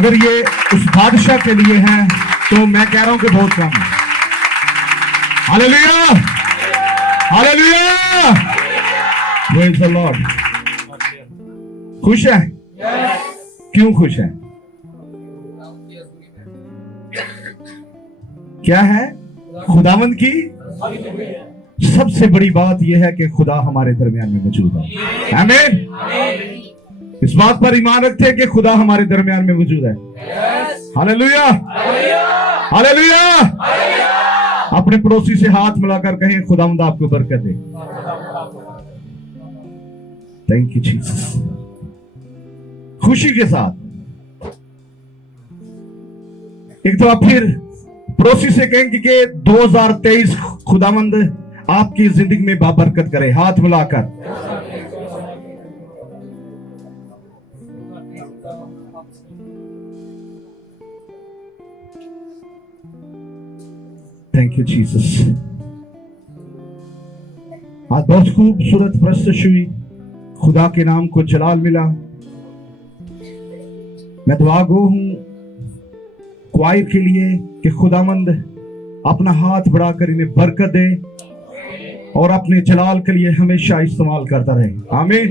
अगर ये उस बादशाह के लिए हैं तो मैं कह रहा हूं कि बहुत कम है। Hallelujah, hallelujah, praise the Lord. खुश है? क्यों खुश है? क्या है? खुदावंद की सबसे बड़ी बात यह है कि खुदा हमारे दरमियान में मौजूद है। आमीन। इस बात पर ईमान रखते हैं कि खुदा हमारे दरमियान में मौजूद है। Hallelujah, hallelujah. अपने पड़ोसी से हाथ मिलाकर कहें, खुदावंद आपको बरकत दे। Thank you Jesus. खुशी के साथ एक तो आप फिर पड़ोसी से कहेंगे कि 2023 खुदावंद आपकी जिंदगी में बाबरकत करे, हाथ मिलाकर। Thank you Jesus. आज बहुत खूबसूरत प्रस्तुति हुई, खुदा के नाम को जलाल मिला। मैं दुआ गो हूं क्वायर के लिए कि खुदावंद अपना हाथ बढ़ाकर इन्हें बरकत दे और अपने जलाल के लिए हमेशा इस्तेमाल करता रहे। आमीन।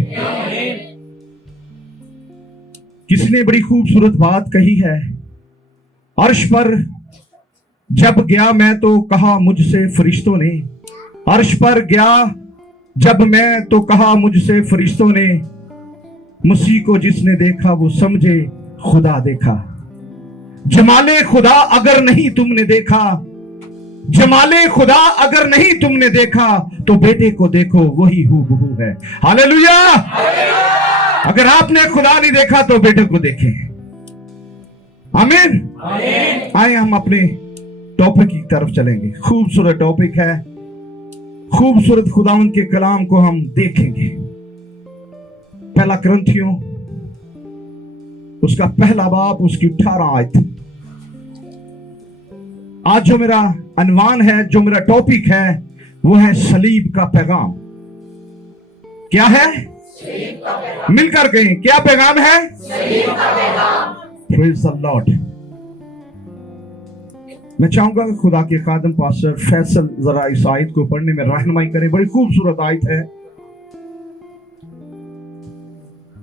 किसी ने बड़ी खूबसूरत बात कही है, अर्श पर जब गया मैं तो कहा मुझसे फरिश्तों ने, अर्श पर गया जब मैं तो कहा मुझसे फरिश्तों ने, मसीह को जिसने देखा वो समझे खुदा देखा। जमाले खुदा अगर नहीं तुमने देखा, जमाले खुदा अगर नहीं तुमने देखा तो बेटे को देखो वही हूबहू है। हालेलुया। अगर आपने खुदा नहीं देखा तो बेटे को देखें। आमीन। आए हम अपने टॉपिक की तरफ चलेंगे। खूबसूरत टॉपिक है, खूबसूरत खुदावंद के कलाम को हम देखेंगे। पहला कुरिन्थियों उसका पहला बाब उसकी 18 आयत। आज जो मेरा अनवान है, जो मेरा टॉपिक है, वो है सलीब का पैगाम। क्या है? मिलकर कहें, क्या पैगाम है? सलीब का पैगाम। Praise the Lord. मैं चाहूंगा कि खुदा के खादम पास्टर फैसल जरा इस आयत को पढ़ने में रहनुमाई करें। बड़ी खूबसूरत आयत है।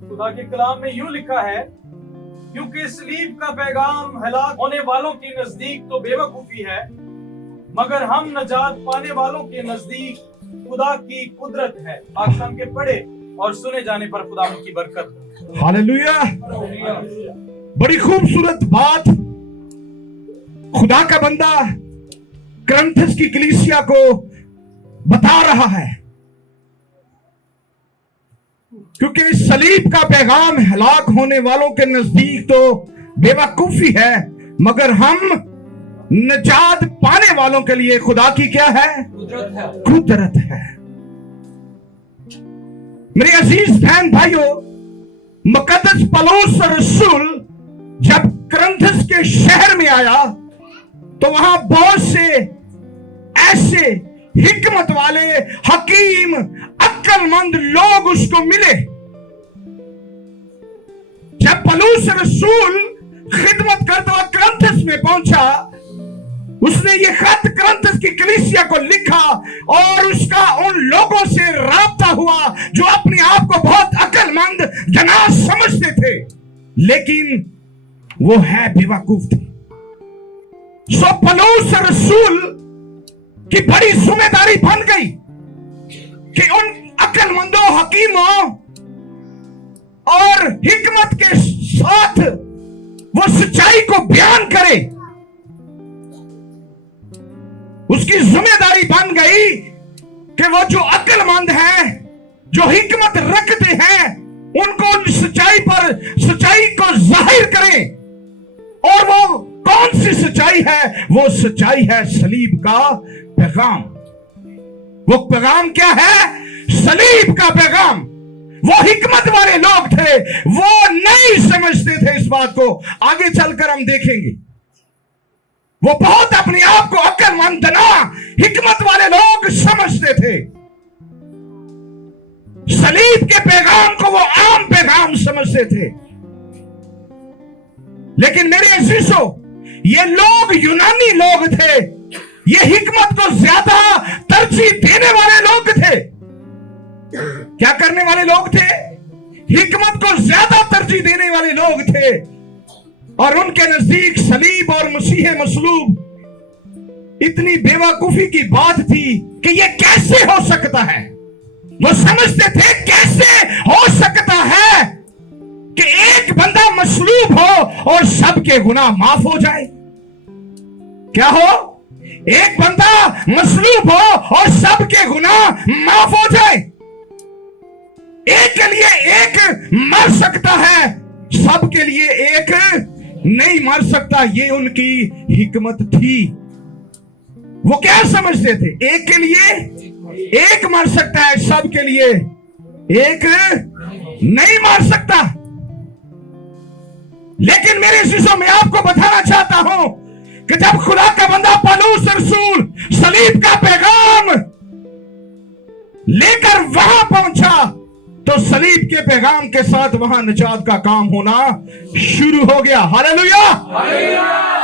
खुदा के कलाम में यूं लिखा है, क्योंकि सलीब का पैगाम हलाक होने वालों के नजदीक तो बेवकूफी है, मगर हम नजात पाने वालों के नजदीक खुदा की कुदरत है। आसमान के पढ़े और सुने जाने पर खुदा की बरकत। हालेलुया। बड़ी खूबसूरत बात खुदा का बंदा कुरिन्थस की कलीसिया को बता रहा है, क्योंकि सलीब का पैगाम हलाक होने वालों के नजदीक तो बेवकूफी है, मगर हम नजात पाने वालों के लिए खुदा की क्या है? कुदरत है। मेरे अजीज बहन भाइयों, मुकद्दस पौलुस रसूल जब कुरिन्थस के शहर में आया तो वहां बहुत से ऐसे हिकमत वाले, हकीम, अक्लमंद लोग उसको मिले। जब पौलुस रसूल खिदमत करता हुआ कुरिन्थस में पहुंचा, उसने ये खत कुरिन्थस की कलीसिया को लिखा और उसका उन लोगों से राब्ता हुआ जो अपने आप को बहुत अक्लमंद जना समझते थे, लेकिन वो है बेवकूफ थे। सो पौलुस रसूल की बड़ी जिम्मेदारी बन गई कि उन अक्लमंदों, हकीमों और हिकमत के साथ वो सच्चाई को बयान करे। उसकी जिम्मेदारी बन गई कि वो जो अक्लमंद हैं, जो हिकमत रखते हैं, उनको उन सच्चाई को जाहिर करें। और वो कौन सी सच्चाई है? वो सच्चाई है सलीब का पैगाम। वो पैगाम क्या है? सलीब का पैगाम। वो हिकमत वाले लोग थे, वो नहीं समझते थे इस बात को। आगे चलकर हम देखेंगे, वो बहुत अपने आप को अक्लमंद ना हिकमत वाले लोग समझते थे। सलीब के पैगाम को वो आम पैगाम समझते थे। लेकिन मेरे अजीजों, ये लोग यूनानी लोग थे, ये हिकमत को ज्यादा तरजीह देने वाले लोग थे। क्या करने वाले लोग थे? हिकमत को ज्यादा तरजीह देने वाले लोग थे। और उनके नजदीक सलीब और मसीह मसलूब इतनी बेवकूफी की बात थी कि ये कैसे हो सकता है। वो समझते थे कैसे हो सकता है कि एक बंदा मसलूब हो और सबके गुनाह माफ हो जाए। क्या हो? एक बंदा मसलूब हो और सबके गुनाह माफ हो जाए। एक के लिए एक मर सकता है, सबके लिए एक नहीं मर सकता। ये उनकी हिकमत थी। वो क्या समझते थे? एक के लिए एक मर सकता है, सबके लिए एक नहीं मर सकता। लेकिन मेरे शिष्यों, मैं आपको बताना चाहता हूं कि जब खुदा का बंदा पौलुस रसूल सलीब का पैगाम लेकर वहां पहुंचा, तो सलीब के पैगाम के साथ वहां निजात का काम होना शुरू हो गया। Hallelujah,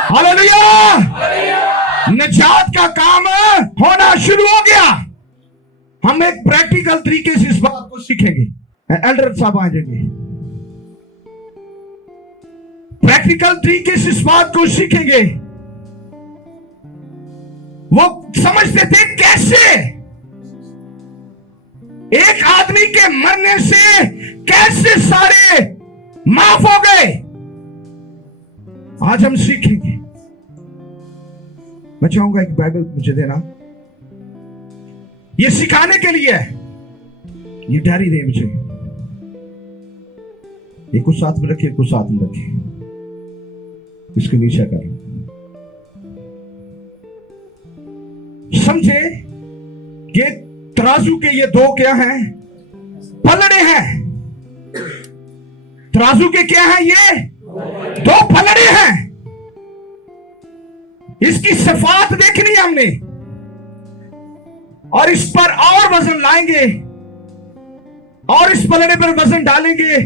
hallelujah. निजात का काम होना शुरू हो गया। हम एक प्रैक्टिकल तरीके से इस बात को सीखेंगे। एल्डर साहब आ जाएंगे। प्रैक्टिकल तरीके से इस बात को सीखेंगे। वो समझते थे कैसे एक आदमी के मरने से कैसे सारे माफ हो गए। आज हम सीखेंगे। मैं चाहूंगा कि बाइबल मुझे देना, ये सिखाने के लिए है। ये डायरी दे मुझे, एक को साथ में रखिए, एक को साथ में रखिए, इसको नीचे कर। समझे कि तराजू के ये दो क्या हैं? पलड़े हैं। तराजू के क्या हैं? ये दो पलड़े हैं। इसकी सफात देखनी है हमने, और इस पर और वजन लाएंगे और इस पलड़े पर वजन डालेंगे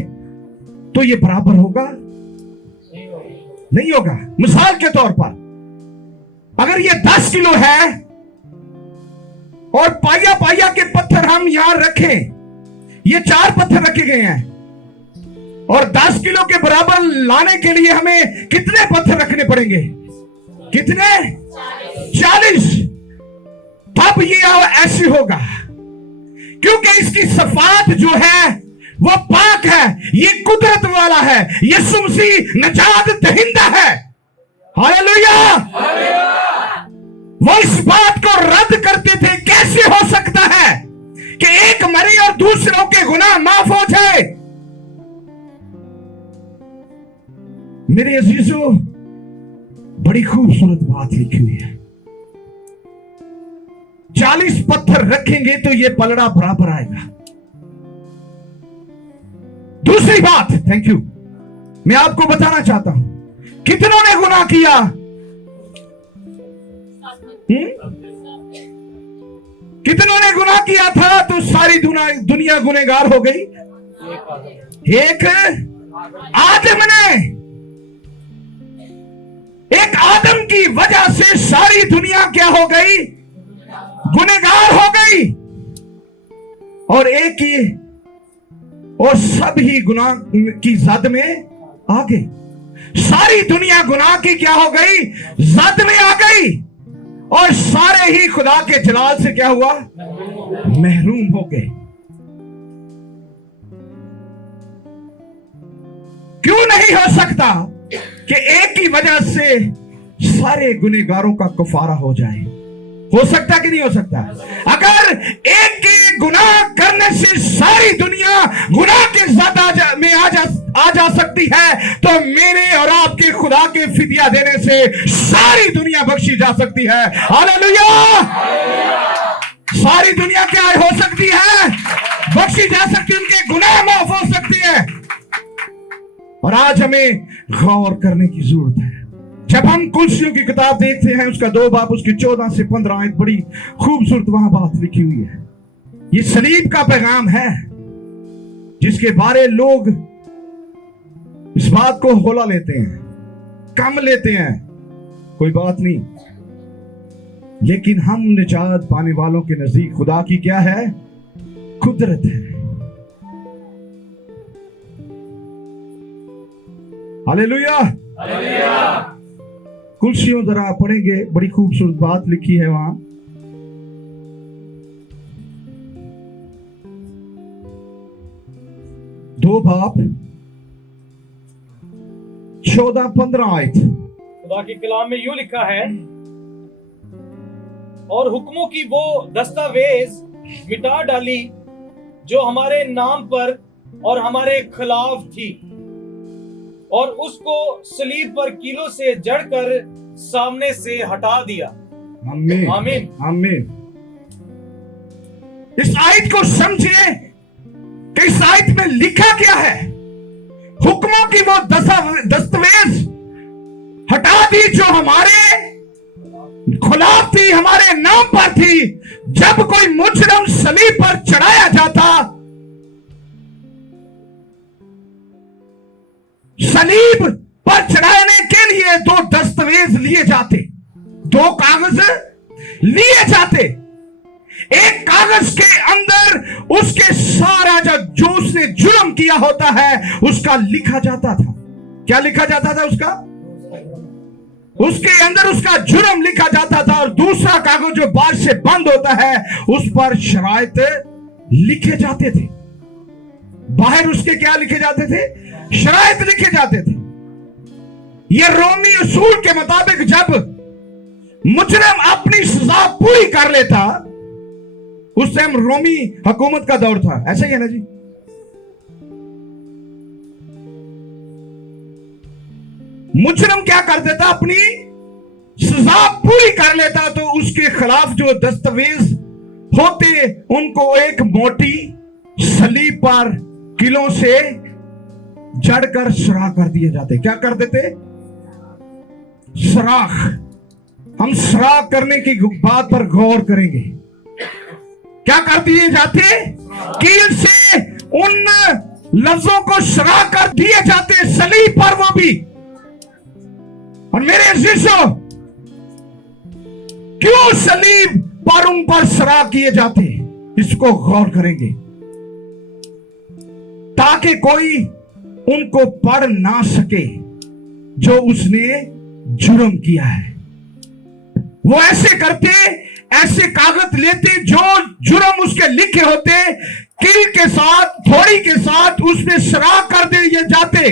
तो ये बराबर होगा? नहीं होगा। मिसाल के तौर पर, अगर ये 10 किलो है और पाया पाया के पत्थर हम यहां रखें, ये 4 पत्थर रखे गए हैं, और 10 किलो के बराबर लाने के लिए हमें कितने पत्थर रखने पड़ेंगे? कितने? 40। तब ये ऐसे होगा, क्योंकि इसकी सफात जो है वो पाक है, ये कुदरत वाला है, यीशु मसीह निजात दहिंदा है। हालेलुया। वो इस बात को रद्द करते थे, कैसे हो सकता है कि एक मरे और दूसरों के गुनाह माफ हो जाए। मेरे अजीजों, बड़ी खूबसूरत बात लिखी हुई है। 40 पत्थर रखेंगे तो ये पलड़ा बराबर आएगा। दूसरी बात, थैंक यू, मैं आपको बताना चाहता हूं, कितनों ने गुनाह किया? कितनों ने गुनाह किया था तो सारी दुनिया गुनहगार हो गई? एक आदम ने, एक आदम की वजह से सारी दुनिया क्या हो गई? गुनहगार हो गई। और एक ही, और सब ही गुनाह की जद में आ गई। सारी दुनिया गुनाह की क्या हो गई? जद में आ गई। और सारे ही खुदा के जलाल से क्या हुआ? महरूम हो गए। क्यों नहीं हो सकता कि एक ही वजह से सारे गुनहगारों का कफारा हो जाए? हो सकता कि नहीं हो सकता? अगर एक के गुनाह करने से सारी दुनिया गुनाह के ज़द में आ जा सकती है, तो मेरे और आपके खुदा के फिदिया देने से सारी दुनिया बख्शी जा सकती है। हालेलुया। सारी दुनिया क्या हो सकती है? बख्शी जा सकती है, उनके गुनाह माफ हो सकती है। और आज हमें गौर करने की जरूरत है। जब हम कुलसियों की किताब देखते हैं, उसका 2 बाब उसकी 14 से 15 आयत, बड़ी खूबसूरत वहां बात लिखी हुई है। ये सलीब का पैगाम है जिसके बारे लोग इस बात को होला लेते हैं कम लेते हैं, कोई बात नहीं, लेकिन हम निजात पाने वालों के नजदीक खुदा की क्या है? कुदरत है। हालेलुया। कुर्सियों जरा पढ़ेंगे, बड़ी खूबसूरत बात लिखी है वहां। दो बाप 14-15 आयत। खुदा के कलाम में यूं लिखा है, और हुक्मों की वो दस्तावेज मिटा डाली जो हमारे नाम पर और हमारे खिलाफ थी, और उसको सलीब पर कीलों से जड़कर सामने से हटा दिया। आमीन आमीन आमीन। इस आयत को समझिए कि इस आयत में लिखा क्या है। हुक्मों की वो दस्तावेज हटा दी जो हमारे खिलाफ थी, हमारे नाम पर थी। जब कोई मुजरिम सलीब पर चढ़ाया जाता, सलीब पर चढ़ाने के लिए दो दस्तावेज लिए जाते, दो कागज लिए जाते। एक कागज के अंदर उसके सारा जो उसने जुर्म किया होता है उसका लिखा जाता था। क्या लिखा जाता था? उसके अंदर उसका जुर्म लिखा जाता था, और दूसरा कागज जो बाहर से बंद होता है उस पर शराइत लिखे जाते थे। बाहर उसके क्या लिखे जाते थे? शराइत लिखे जाते थे। यह रोमी उसूल के मुताबिक जब मुजरिम अपनी सजा पूरी कर लेता, उस टाइम रोमी हुकूमत का दौर था, ऐसा ही है ना जी? मुजरिम क्या कर देता? अपनी सजा पूरी कर लेता तो उसके खिलाफ जो दस्तावेज होते उनको एक मोटी सलीब पर किलों से जड़कर सुराख कर दिए जाते। क्या कर देते? सुराख। हम सुराख करने की बात पर गौर करेंगे। क्या कर दिए जाते? कील से उन लफ्जों को सुराख कर दिए जाते, सलीब पर वो भी। और मेरे अजीजों, क्यों सलीब पर उन पर सुराख किए जाते, इसको गौर करेंगे, ताकि कोई उनको पढ़ ना सके जो उसने जुर्म किया है। वो ऐसे करते, ऐसे कागज लेते जो जुर्म उसके लिखे होते, कील के साथ, थोड़ी के साथ उसमें सुराख कर दिए जाते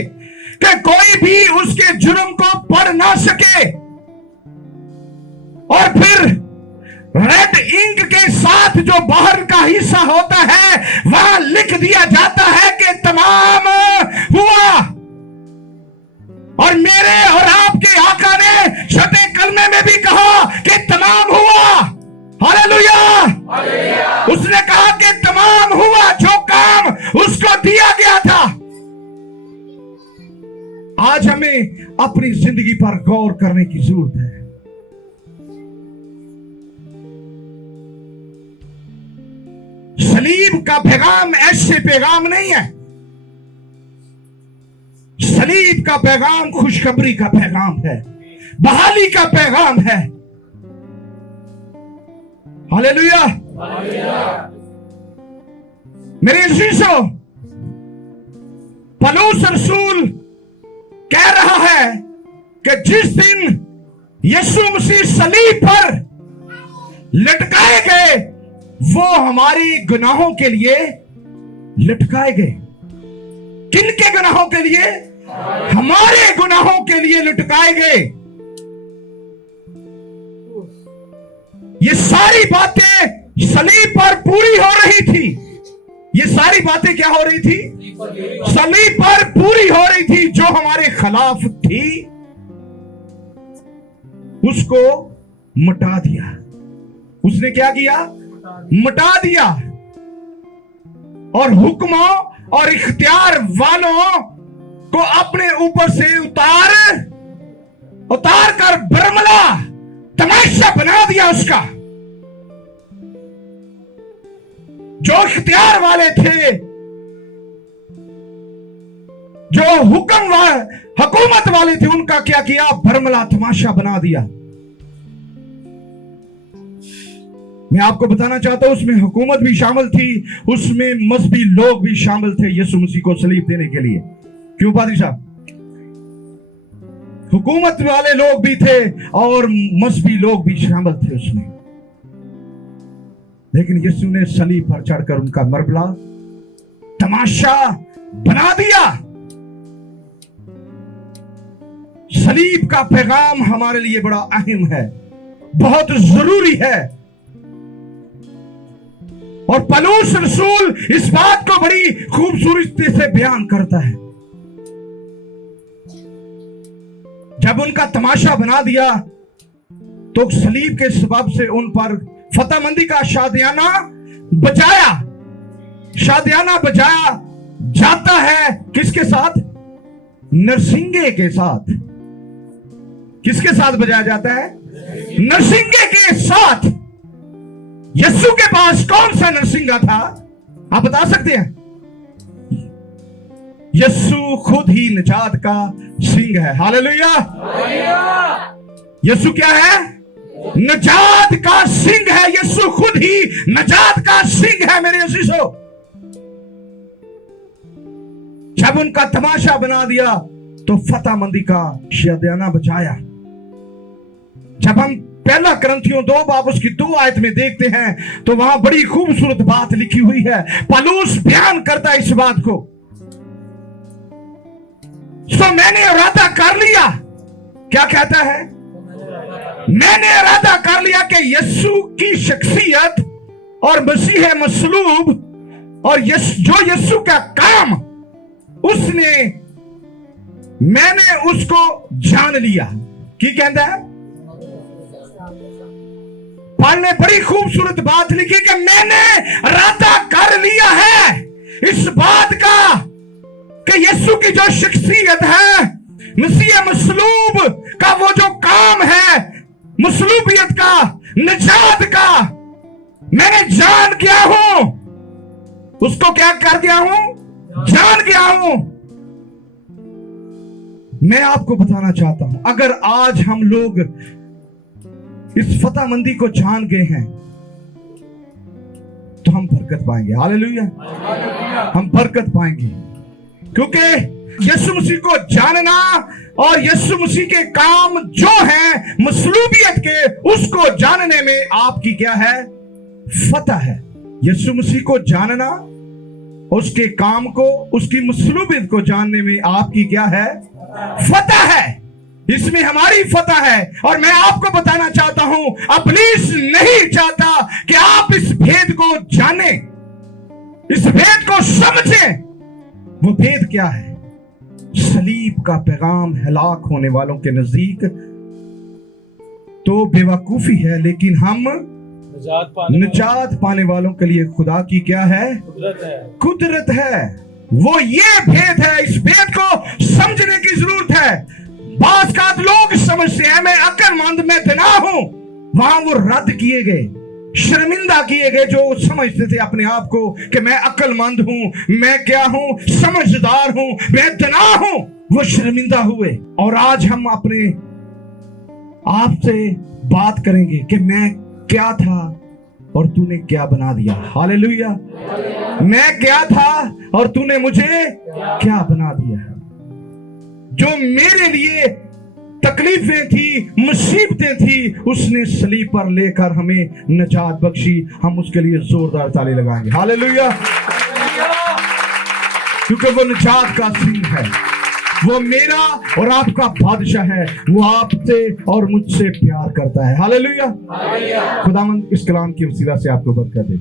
कि कोई भी उसके जुर्म को पढ़ ना सके। और फिर रेड इंक के साथ जो बाहर का हिस्सा होता है वहां लिख दिया जाता है कि तमाम हुआ। और मेरे और आपके आका ने छोटे कलमे में भी कहा कि तमाम हुआ। हालेलुया। उसने कहा कि तमाम हुआ, जो काम उसको दिया गया था। आज हमें अपनी जिंदगी पर गौर करने की जरूरत है। सलीब का पैगाम ऐसे पैगाम नहीं है। सलीब का पैगाम खुशखबरी का पैगाम है, बहाली का पैगाम है। हालेलुया। मेरे अजीजों, पौलुस रसूल कह रहा है कि जिस दिन यीशु मसीह सलीब पर लटकाए गए, वो हमारी गुनाहों के लिए लटकाए गए। किनके गुनाहों के लिए? हमारे गुनाहों के लिए लटकाए गए। ये सारी बातें सलीब पर पूरी हो रही थी। ये सारी बातें क्या हो रही थी? सलीब पर पूरी हो रही थी। जो हमारे खिलाफ थी उसको मिटा दिया। उसने क्या किया? मिटा दिया। और हुक्मों और इख्तियार वालों को अपने ऊपर से उतार कर बरमला तमाशा बना दिया उसका। जो इख्तियार वाले थे, जो हुकूमत वाले थे उनका क्या किया? भरमला तमाशा बना दिया। मैं आपको बताना चाहता हूं, उसमें हुकूमत भी शामिल थी, उसमें मजहबी लोग भी शामिल थे यीशु मसीह को सलीब देने के लिए। क्यों पादरी साहब? हुकूमत वाले लोग भी थे और मजहबी लोग भी शामिल थे उसमें, लेकिन यीशु ने सलीब पर चढ़कर उनका मरबला तमाशा बना दिया। सलीब का पैगाम हमारे लिए बड़ा अहम है, बहुत जरूरी है। और पौलुस रसूल इस बात को बड़ी खूबसूरती से बयान करता है। जब उनका तमाशा बना दिया तो सलीब के सबब से उन पर फतेहमंदी का शादियाना बजाया। शादियाना बजाया जाता है किसके साथ? नरसिंगे के साथ। किसके साथ बजाया जाता है? नरसिंगे के साथ। यीशु के पास कौन सा नरसिंगा था? आप बता सकते हैं? यीशु खुद ही निजात का सिंह है। हालेलुया! यीशु क्या है? निजात का सिंह है। यीशु खुद ही निजात का सिंह है मेरे अजीजों। जब उनका तमाशा बना दिया तो फतेहमंदी का शादियाना बजाया। जब हम पहला करंथियों 2 बाब उसकी 2 आयत में देखते हैं तो वहां बड़ी खूबसूरत बात लिखी हुई है। पौलुस बयान करता है इस बात को। तो मैंने इरादा कर लिया। क्या कहता है? मैंने इरादा कर लिया कि यीशु की शख्सियत और मसीह मसलूब और जो यीशु का काम उसने, मैंने उसको जान लिया। की कहता है? पाल ने बड़ी खूबसूरत बात लिखी कि मैंने इरादा कर लिया है इस बात का कि यीशु की जो शख्सियत है, मसीह मसलूब का वो जो काम है, मसलूबियत का, निजात का, मैंने जान गया हूं। उसको क्या कर गया हूं? जान गया हूं। मैं आपको बताना चाहता हूं, अगर आज हम लोग इस फतेहमंदी को जान गए हैं तो हम बरकत पाएंगे। हालेलुया! हम बरकत पाएंगे, क्योंकि यीशु मसीह को जानना और यीशु मसीह के काम जो है मसलूबियत के, उसको जानने में आपकी क्या है? फतह है। यीशु मसीह को जानना, उसके काम को, उसकी मसलूबियत को जानने में आपकी क्या है? फतह है। इसमें हमारी फतह है। और मैं आपको बताना चाहता हूं, इब्लीस नहीं चाहता कि आप इस भेद को जाने, इस भेद को समझें। वो भेद क्या है? सलीब का पैगाम हलाक होने वालों के नजदीक तो बेवकूफी है, लेकिन हम निजात पाने वालों के लिए खुदा की क्या है? कुदरत है। वो ये भेद है। इस भेद को समझने की जरूरत है। बात का लोग समझते हैं मैं अक्लमंद, मैं दिना हूं। वहां वो रद्द किए गए, शर्मिंदा किए गए जो समझते थे अपने आप को कि मैं अक्लमंद हूं, मैं क्या हूं? समझदार हूं, मैं दिना हूं। वो शर्मिंदा हुए। और आज हम अपने आप से बात करेंगे कि मैं क्या था और तूने क्या बना दिया। हालेलुया! मैं क्या था और तूने मुझे क्या बना दिया। जो मेरे लिए तकलीफें थी, मुसीबतें थी, उसने सलीब पर लेकर हमें निजात बख्शी। हम उसके लिए जोरदार ताली लगाएंगे। हालेलुया! क्योंकि वो निजात का सिंह है। वो मेरा और आपका बादशाह है। वो आपसे और मुझसे प्यार करता है। हालेलुया! खुदावंद इस कलाम की वसीला से आपको बरकत दे।